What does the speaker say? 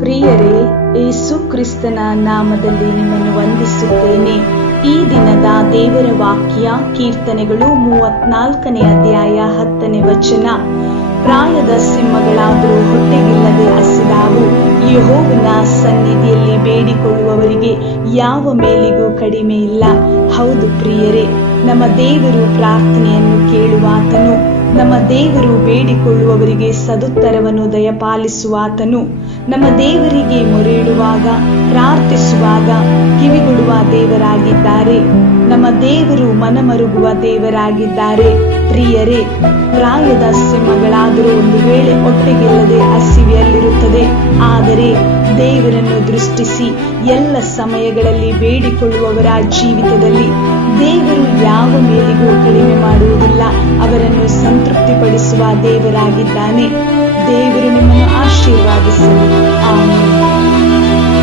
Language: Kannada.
ಪ್ರಿಯರೇ, ಯೇಸು ಕ್ರಿಸ್ತನ ನಾಮದಲ್ಲಿ ನಿಮ್ಮನ್ನು ವಂದಿಸುತ್ತೇನೆ. ಈ ದಿನದ ದೇವರ ವಾಕ್ಯ ಕೀರ್ತನೆಗಳು 34ನೇ ಅಧ್ಯಾಯ 10ನೇ ವಚನ. ಪ್ರಾಯದ ಸಿಂಹಗಳಾದರೂ ಹೊಟ್ಟೆಗಿಲ್ಲದೆ ಹಸಿದಾವು, ಯೆಹೋವನ ಸನ್ನಿಧಿಯಲ್ಲಿ ಬೇಡಿಕೊಳ್ಳುವವರಿಗೆ ಯಾವ ಮೇಲಿಗೂ ಕಡಿಮೆ ಇಲ್ಲ. ಹೌದು ಪ್ರಿಯರೇ, ನಮ್ಮ ದೇವರು ಪ್ರಾರ್ಥನೆಯನ್ನು ಕೇಳುವಾತನು. ನಮ್ಮ ದೇವರು ಬೇಡಿಕೊಳ್ಳುವವರಿಗೆ ಸದುತ್ತರವನ್ನು ದಯಪಾಲಿಸುವಾತನು. ನಮ್ಮ ದೇವರಿಗೆ ಮೊರೆಯಿಡುವಾಗ, ಪ್ರಾರ್ಥಿಸುವಾಗ ಕಿವಿಗೊಡುವ ದೇವರಾಗಿದ್ದಾರೆ. ನಮ್ಮ ದೇವರು ಮನಮರುಗುವ ದೇವರಾಗಿದ್ದಾರೆ. ಪ್ರಿಯರೇ, ಪ್ರಾಯದ ಸಿಂಹಗಳಾದರೂ ಒಂದು ವೇಳೆ ಹೊಟ್ಟೆಗಿಲ್ಲದೆ ಹಸಿವೆಯಲ್ಲಿರುತ್ತದೆ. ಆದರೆ ದೇವರನ್ನು ದೃಷ್ಟಿಸಿ ಎಲ್ಲ ಸಮಯಗಳಲ್ಲಿ ಬೇಡಿಕೊಳ್ಳುವವರ ಜೀವಿತದಲ್ಲಿ ದೇವರು ಯಾವ ಮೇಲಿಗೂ ಕಡಿಮೆ ಮಾಡುವುದಿಲ್ಲ. ಅವರನ್ನು ಸಂತೃಪ್ತಿಪಡಿಸುವ ದೇವರಾಗಿದ್ದಾನೆ. ದೇವರು ನಿಮ್ಮನ್ನು ಆಶೀರ್ವಾದಿಸಲಿ.